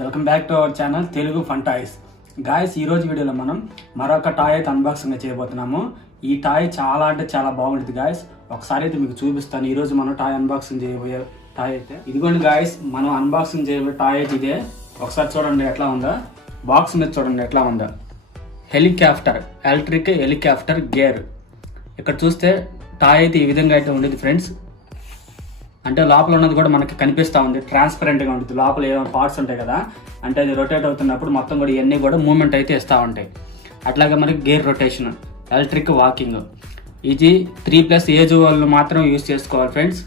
Welcome back to our channel Telugu fun toys. Guys ఈ రోజు వీడియోలో మనం మరొక టాయ్ అయితే అన్బాక్సింగ్ చేయబోతున్నాము. ఈ టాయ్ చాలా అంటే చాలా బాగుంటుంది గాయస్. ఒకసారి అయితే మీకు చూపిస్తాను. ఈరోజు మనం టాయ్ అన్బాక్సింగ్ చేయబోయే టాయ్ అయితే. ఇదిగోండి గాయస్ మనం అన్బాక్సింగ్ చేయబోయే టాయ్ అయితే ఇదే. ఒకసారి చూడండి ఎట్లా ఉందా. బాక్స్ మీద చూడండి ఎట్లా ఉందా. హెలికాప్టర్ ఎలక్ట్రిక్ హెలికాప్టర్ గేర్ ఇక్కడ చూస్తే టాయ్ అయితే ఈ విధంగా అయితే ఉండేది ఫ్రెండ్స్ అంటే లోపల ఉన్నది కూడా మనకి కనిపిస్తూ ఉంది. ట్రాన్స్పరెంట్గా ఉంటుంది. లోపల ఏమైనా పార్ట్స్ ఉంటాయి కదా. అంటే అది రొటేట్ అవుతున్నప్పుడు మొత్తం కూడా ఇవన్నీ కూడా మూమెంట్ అయితే ఇస్తూ ఉంటాయి. అట్లాగే మనకి గేర్ రొటేషన్ ఎలక్ట్రిక్ వాకింగ్ ఇది త్రీ ప్లస్ ఏజ్ వాళ్ళు మాత్రం యూస్ చేసుకోవాలి ఫ్రెండ్స్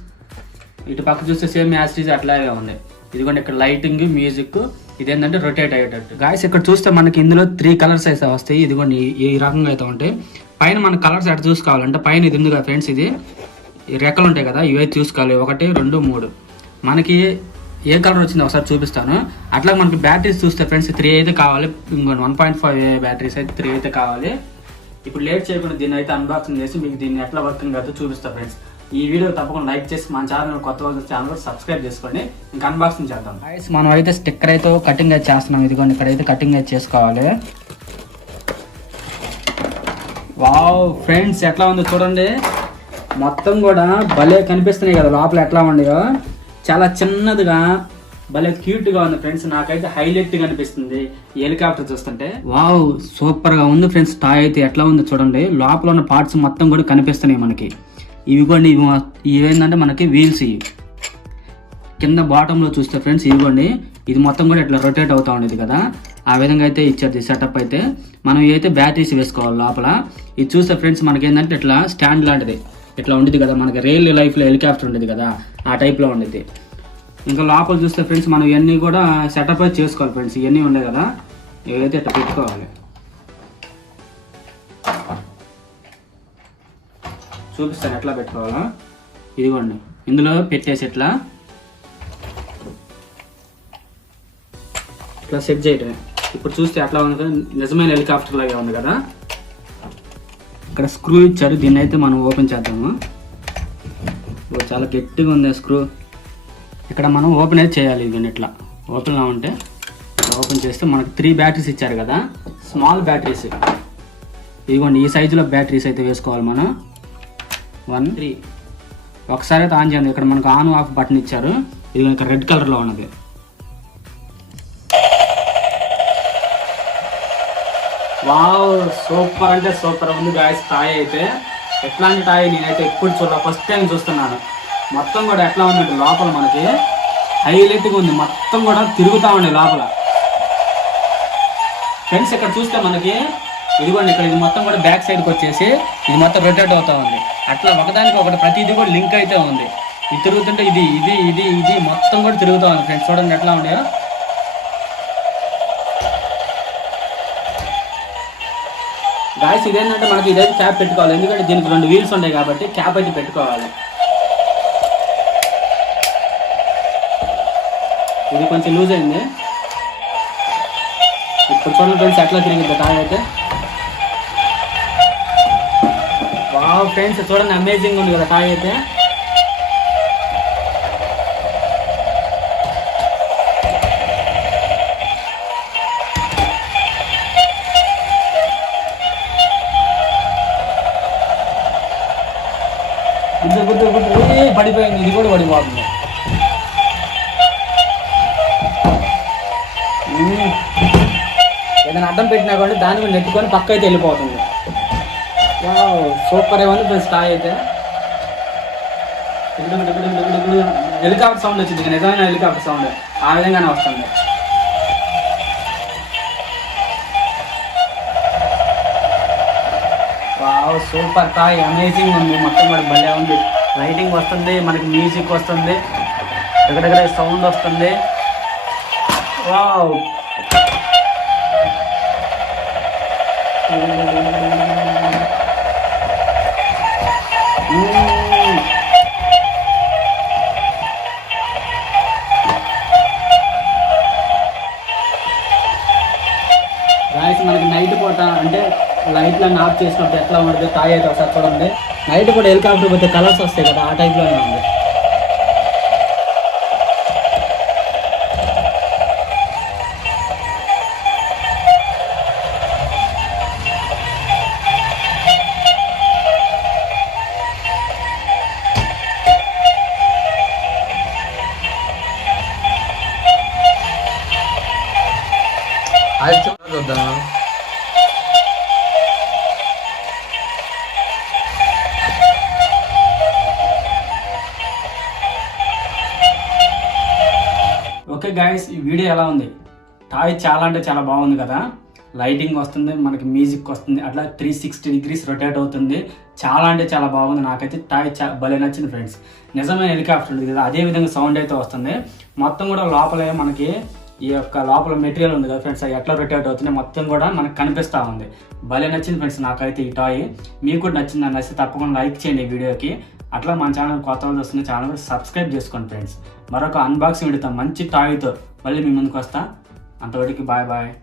ఇటు పక్క చూస్తే సేమ్ యాసిటీజ్ అట్లాగే ఉంది. ఇదిగోండి ఇక్కడ లైటింగ్ మ్యూజిక్ ఇదేంటంటే రొటేట్ అయ్యేటట్టు. గాయస్ ఇక్కడ చూస్తే మనకి ఇందులో త్రీ కలర్స్ అయితే వస్తాయి. ఇదిగోండి ఈ- రకంగా అయితే ఉంటాయి. పైన మన కలర్స్ ఎట్లా చూసుకోవాలంటే పైన ఇది ఉంది కదా ఫ్రెండ్స్ ఇది. రెక్కలు ఉంటాయి కదా ఇవే చూసుకోవాలి. ఒకటి రెండు మూడు. మనకి ఏ కలర్ వచ్చిందో ఒకసారి చూపిస్తాను. అట్లా మనకి బ్యాటరీస్ చూస్తే ఫ్రెండ్స్ త్రీ అయితే కావాలి. ఇంకోటి వన్ పాయింట్ ఫైవ్ బ్యాటరీస్ అయితే త్రీ అయితే కావాలి. ఇప్పుడు లేట్ చేయకుండా దీన్ని అయితే అన్బాక్సింగ్ చేసి మీకు దీన్ని ఎట్లా వర్కింగ్ అయితే చూపిస్తా ఫ్రెండ్స్ ఈ వీడియో తప్పకుండా లైక్ చేసి మన ఛానల్ కొత్త వాళ్ళ ఛానల్ సబ్స్క్రైబ్ చేసుకోండి. ఇంకా అన్బాక్సింగ్ చేద్దాం. గైస్ మనం అయితే స్టిక్కర్ అయితే కటింగ్ అయితే చేస్తున్నాం. ఇదిగోండి ఇక్కడైతే కటింగ్ అయితే చేసుకోవాలి. వావ్ ఫ్రెండ్స్ ఎట్లా ఉందో చూడండి. మొత్తం కూడా భలే కనిపిస్తున్నాయి కదా లోపల ఎట్లా ఉన్నాయో. చాలా చిన్నదిగా భలే క్యూట్గా ఉంది ఫ్రెండ్స్. నాకైతే హైలైట్ కనిపిస్తుంది హెలికాప్టర్ చూస్తుంటే. వావ్ సూపర్గా ఉంది ఫ్రెండ్స్. టాయ్ అయితే ఎట్లా ఉందో చూడండి. లోపల ఉన్న పార్ట్స్ మొత్తం కూడా కనిపిస్తున్నాయి మనకి. ఇవి కూడా ఇవి ఇవేంటంటే మనకి వీల్స్ ఇవి. కింద బాటంలో చూస్తే ఫ్రెండ్స్ ఇదిగోండి ఇది మొత్తం కూడా ఇట్లా రొటేట్ అవుతూ ఉండేది కదా. ఆ విధంగా అయితే ఇచ్చారు సెటప్ అయితే. మనం అయితే బ్యాటరీస్ వేసుకోవాలి లోపల. ఇది చూస్తే ఫ్రెండ్స్ మనకి ఏంటంటే ఇట్లా స్టాండ్ లాంటిది. ఇట్లా ఉండేది కదా మనకి రియల్ లైఫ్లో హెలికాప్టర్ ఉండేది కదా ఆ టైప్లో ఉండేది ఇంకా లోపల చూస్తే ఫ్రెండ్స్ మనం ఇవన్నీ కూడా సెటప్ అయితే చేసుకోవాలి ఫ్రెండ్స్ ఇవన్నీ ఉండే కదా ఇవైతే ఇట్లా పెట్టుకోవాలి. చూపిస్తాను ఎట్లా పెట్టుకోవాలా. ఇదిగోండి ఇందులో పెట్టేసి ఇట్లా ఇట్లా సెట్ చేయటమే. ఇప్పుడు చూస్తే ఎట్లా ఉంది కదా, నిజమైన హెలికాప్టర్ లాగే ఉంది కదా. ఇక్కడ స్క్రూ ఇచ్చారు. దీన్ని అయితే మనం ఓపెన్ చేద్దాము. చాలా గట్టిగా ఉంది స్క్రూ ఇక్కడ మనం ఓపెన్ అయితే చేయాలి ఇది ఇట్లా ఓపెన్లో ఉంటే ఓపెన్ చేస్తే మనకు త్రీ బ్యాటరీస్ ఇచ్చారు కదా. స్మాల్ బ్యాటరీస్ ఇదిగోండి ఈ సైజులో బ్యాటరీస్ అయితే వేసుకోవాలి మనం. వన్ త్రీ ఒకసారి అయితే ఆన్ చేయండి. ఇక్కడ మనకు ఆన్ ఆఫ్ బటన్ ఇచ్చారు. ఇది ఇక్కడ రెడ్ కలర్లో ఉన్నది. వావ్ సూపర్ అంటే సూపర్. ఉంది గాయస్ టాయ్ అయితే. ఎట్లాంటి టాయ్ నేనైతే ఎప్పుడు చూడాలి. ఫస్ట్ టైం చూస్తున్నాను. మొత్తం కూడా ఎట్లా ఉందంటే లోపల మనకి హైలైట్గా ఉంది. మొత్తం కూడా తిరుగుతూ ఉండే లోపల. ఫ్రెండ్స్ ఇక్కడ చూస్తే మనకి ఇదిగోండి ఇక్కడ ఇది మొత్తం కూడా బ్యాక్ సైడ్కి వచ్చేసి ఇది మొత్తం రొటేట్ అవుతా ఉంది. అట్లా ఒకదానికి ఒకటి ప్రతిదీ కూడా లింక్ అయితే ఉంది. ఇది తిరుగుతుంటే ఇది ఇది ఇది ఇది మొత్తం కూడా తిరుగుతూ ఉంది. ఫ్రెండ్స్ చూడండి ఎట్లా ఉండేయో గాయస్ ఇదేంటంటే మనకి ఇదైతే క్యాప్ పెట్టుకోవాలి. ఎందుకంటే దీనికి రెండు వీల్స్ ఉంటాయి కాబట్టి క్యాప్ అయితే పెట్టుకోవాలి. ఇది కొంచెం లూజ్ అయింది. ఇప్పుడు చూడండి ఫ్రెండ్స్ ఎట్లా తిరిగింది టాయ్ అయితే. వావ్ ఫ్రెండ్స్ చూడండి అమేజింగ్ ఉంది కదా టాయ్ అయితే. గుద్దు గుద్దు గుద్దు. పడిపోయింది. ఇది కూడా పడిపోతుంది. ఏదైనా అడ్డం పెట్టినా కూడా దాని మీద నెట్టుకొని పక్క అయితే వెళ్ళిపోతుంది సూపర్ ఏమని ప్లస్ టాయ్ అయితే. హెలికాప్టర్ సౌండ్ వచ్చింది. నిజమైన హెలికాప్టర్ సౌండ్. ఆ విధంగానే వస్తుంది. సూపర్ టాయ్ అమేజింగ్ ఉంది. మొత్తం మనకి భలే ఉంది. లైటింగ్ వస్తుంది మనకి మ్యూజిక్ వస్తుంది. దగ్గర సౌండ్ వస్తుంది. వావ్! మనకి నైట్ పూట అంటే లైట్లో ఆఫ్ చేసినప్పుడు ఎట్లా ఉంటుంది తాయి అయితే ఒకసారి చూడండి. నైట్ కూడా హెలికాప్టర్ పోతే కలర్స్ వస్తాయి కదా ఆ టైప్లోనే ఉంది. చూద్దాం గాయస్ ఈ వీడియో ఎలా ఉంది? టాయ్ చాలా అంటే చాలా బాగుంది కదా? లైటింగ్ వస్తుంది మనకి మ్యూజిక్ వస్తుంది అట్లా త్రీ సిక్స్టీ డిగ్రీస్ రొటేట్ అవుతుంది. చాలా అంటే చాలా బాగుంది నాకైతే టాయ్ చా భలే నచ్చింది ఫ్రెండ్స్ నిజమైన హెలికాప్టర్ ఉంది కదా అదే విధంగా సౌండ్ అయితే వస్తుంది. మొత్తం కూడా లోపలే మనకి ఈ యొక్క లోపల మెటీరియల్ ఉంది కదా ఫ్రెండ్స్ అవి ఎట్లా రొటేట్ అవుతుంది మొత్తం కూడా మనకు కనిపిస్తూ ఉంది. భలే నచ్చింది ఫ్రెండ్స్ నాకైతే ఈ టాయ్. మీకు కూడా నచ్చింది నచ్చితే తప్పకుండా లైక్ చేయండి ఈ వీడియోకి. అట్లా మన ఛానల్ కొత్త వాళ్ళు వస్తున్న ఛానల్ సబ్స్క్రైబ్ చేసుకోండి ఫ్రెండ్స్ మరొక అన్బాక్సింగ్ పెడతాం. మంచి టాయ్తో మళ్ళీ మీ ముందుకు వస్తా. అంతవరకు బాయ్ బాయ్.